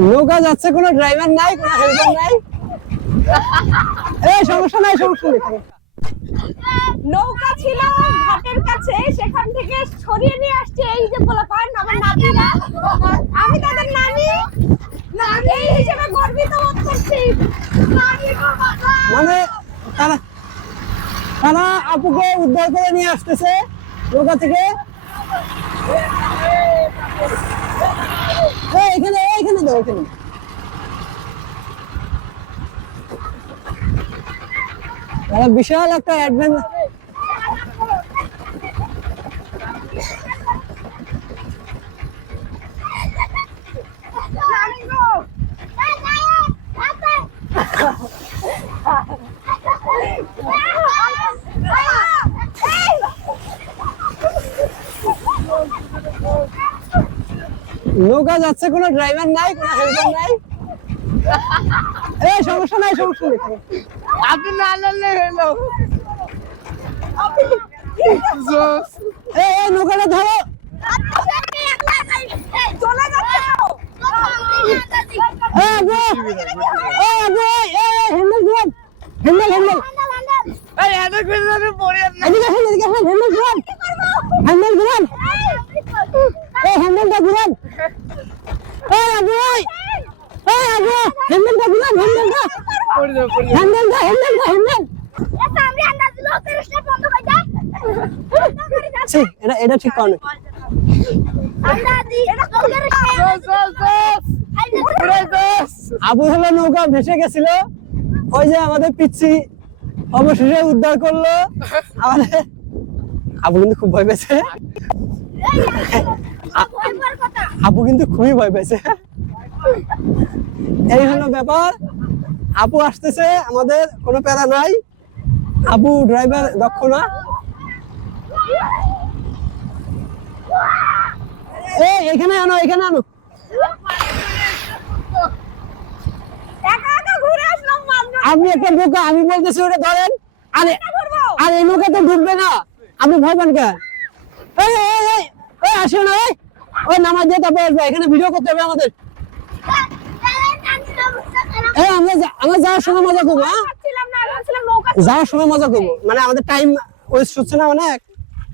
নৌকা যাচ্ছে, কোনো ড্রাইভার নাই, কোনো হেল্পার নাই। এই সমস্যা নাই, সমস্যা নেই। নৌকা ছিল ঘাটের কাছে, সেখান থেকে সরিয়ে নিয়ে আসছে এই যে পোলাপান আমার নাতিরা। আমি তাদের নানি এই হিসেবে গর্বিত বোধ করছি। মানে তারা তারা আপুকে উদ্ধার করে নিয়ে আসতেছে নৌকা থেকে। এখানে এখানে দাও, এখানে। তারা বিশাল একটা অ্যাডভেঞ্চার। নৌকা যাচ্ছে, কোনো ড্রাইভার নাই, কোনো হেল্পার নাই। এই সমস্যা নাই, সমস্যা নেই। আপনি না আনলে হলো। এই নৌকাটা ধরো। চলে যাচ্ছে। হ্যান্ডেল ঘুরান, হ্যান্ডেল হ্যান্ডেল। এই এত করে পড়ে না। এদিকে আসেন, এদিকে আসেন, হ্যান্ডেল ঘুরান, হ্যান্ডেল ঘুরান। এই হ্যান্ডেলটা ঘুরান। এই আবু, এই আবু, হ্যান্ডেলটা ঘুরান, হ্যান্ডেলটা, পড়ে যাও, পড়ে যাও। হ্যান্ডেলটা, হ্যান্ডেলটা, হ্যান্ডেল। ছি, এটা ঠিক করে না। আবু হলো নৌকা ভেসে গেছিল, ওই যে আমাদের পিচ্ছি অবশেষে উদ্ধার করলো আমাদের। আবু কিন্তু খুব ভয় পেয়েছে, আপু কিন্তু খুবই ভয় পেয়েছে। এই হলো ব্যাপার। আপু আসতেছে, আমাদের কোনো প্যারা নাই। আপু ড্রাইভার দক্ষ না। এই এখানে আনো, এখানে আনো। আপনি একটা বোকা, আমি বলতেছি ওটা ধরেন। আরে আর এই নৌকা তো ডুববে না, আপনি ভয় পান কেন? এই আসো না, ওই নামাজ দিয়ে তারপর আসবে। এখানে ভিডিও করতে হবে আমাদের। এই আমরা যাওয়ার সময় মজা করবো। হ্যাঁ, যাওয়ার সময় মজা করবো, মানে আমাদের টাইম ওয়েস্ট হচ্ছে না অনেক।